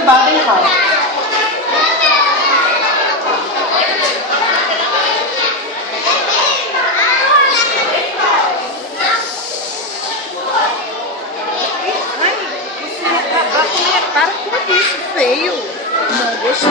Luísa Badenhall. Para com isso, feio. Não gostei.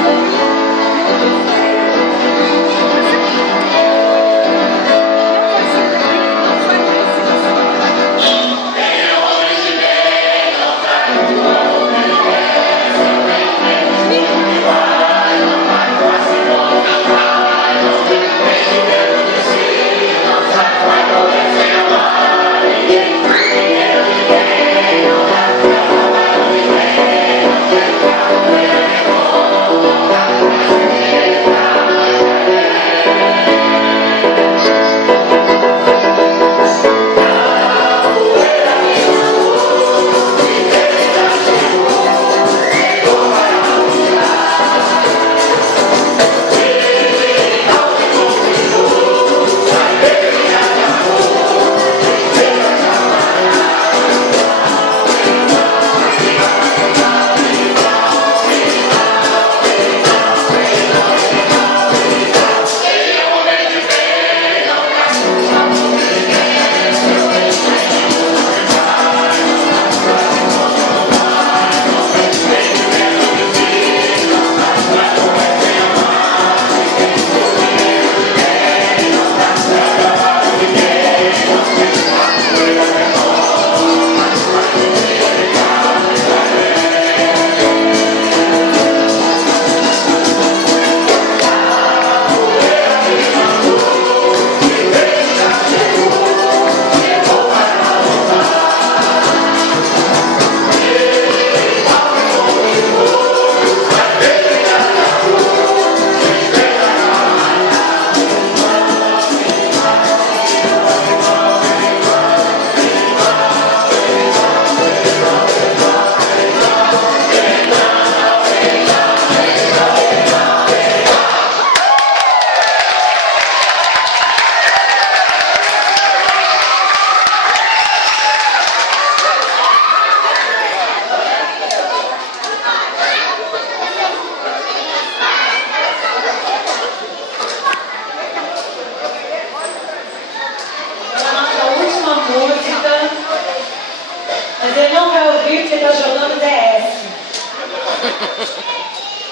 Mas ele não vai ouvir porque está jogando DS.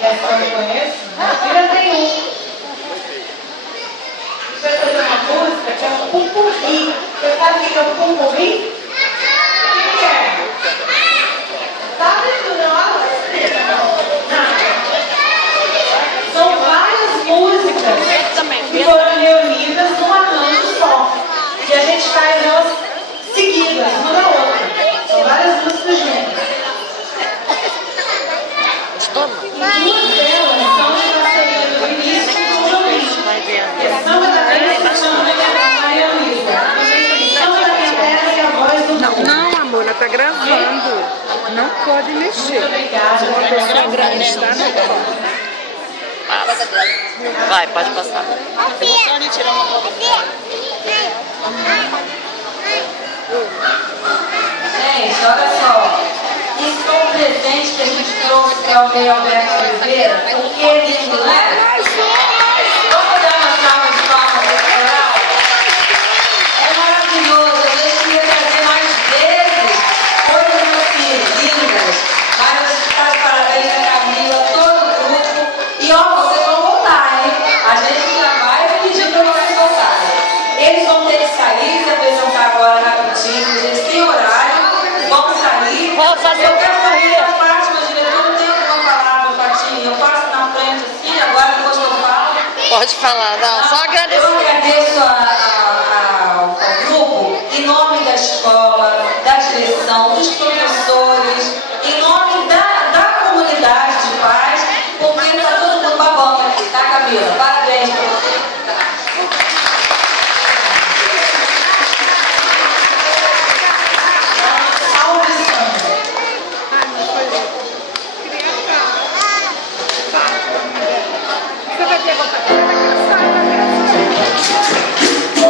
Essa eu não conheço? Ainda tem um. A gente vai fazer uma música que é um pupurri. Você sabe o que é um pupurri? O que é? Sabe tudo, não? São várias músicas que foram reunidas num arranjo só. E a gente faz elas seguidas, uma da outra. São várias músicas juntas. E duas delas são de parceria do Vinícius com o João Luiz. E Samba da Terra se chama Maria Luísa. Samba da Terra é a voz do mundo. Não, amor, ela tá gravando. Não pode mexer. Muito obrigada. Uma grande, tá? Vai, pode passar. Gente, olha só. Isso foi um presente que a gente trouxe para o Rei Alberto Oliveira, porque ele não é? Vamos dar uma salva de palmas para o coral? É maravilhoso. A gente queria trazer mais vezes coisas assim, lindas. Mas a gente está de parabéns a Camila, todo o grupo. E ó, vocês vão voltar, hein? A gente já vai pedir para vocês voltarem. Eles vão ter que sair, se apresentar agora rapidinho. Eles têm horário, vão sair. Vou fazer Eu o quero sair da Fátima, diretor, não tem alguma palavra, Fatinha. Eu passo na frente assim, agora depois eu falo. Pode falar, não, só agradecer. Eu agradeço ao grupo, em nome da escola, da direção, dos professores, em nome da comunidade de paz, porque está todo mundo babando aqui, tá, Camila? Parabéns para você. Salve, Sandra. Você vai ter vontade de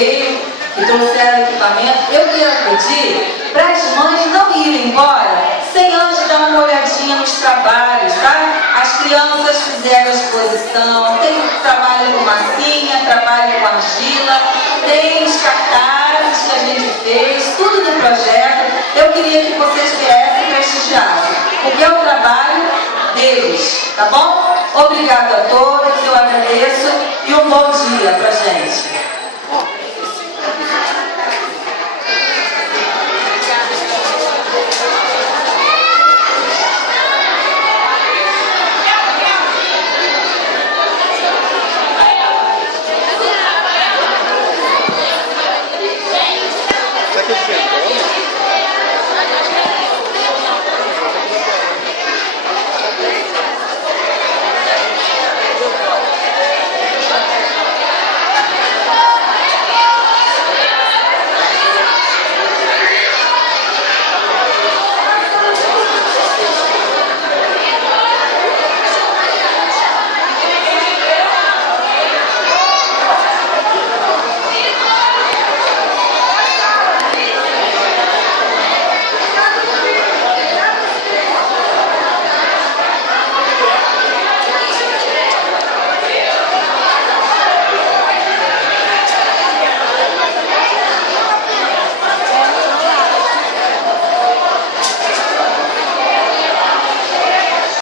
veio, que trouxeram equipamento. Eu quero pedir para as mães não irem embora sem antes dar uma olhadinha nos trabalhos, tá? As crianças fizeram a exposição, tem trabalho com massinha, trabalho com argila, tem os cartazes que a gente fez, tudo do projeto. Eu queria que vocês viessem prestigiar, porque é o trabalho deles, tá bom? Obrigado a todos, eu agradeço e um bom dia pra gente.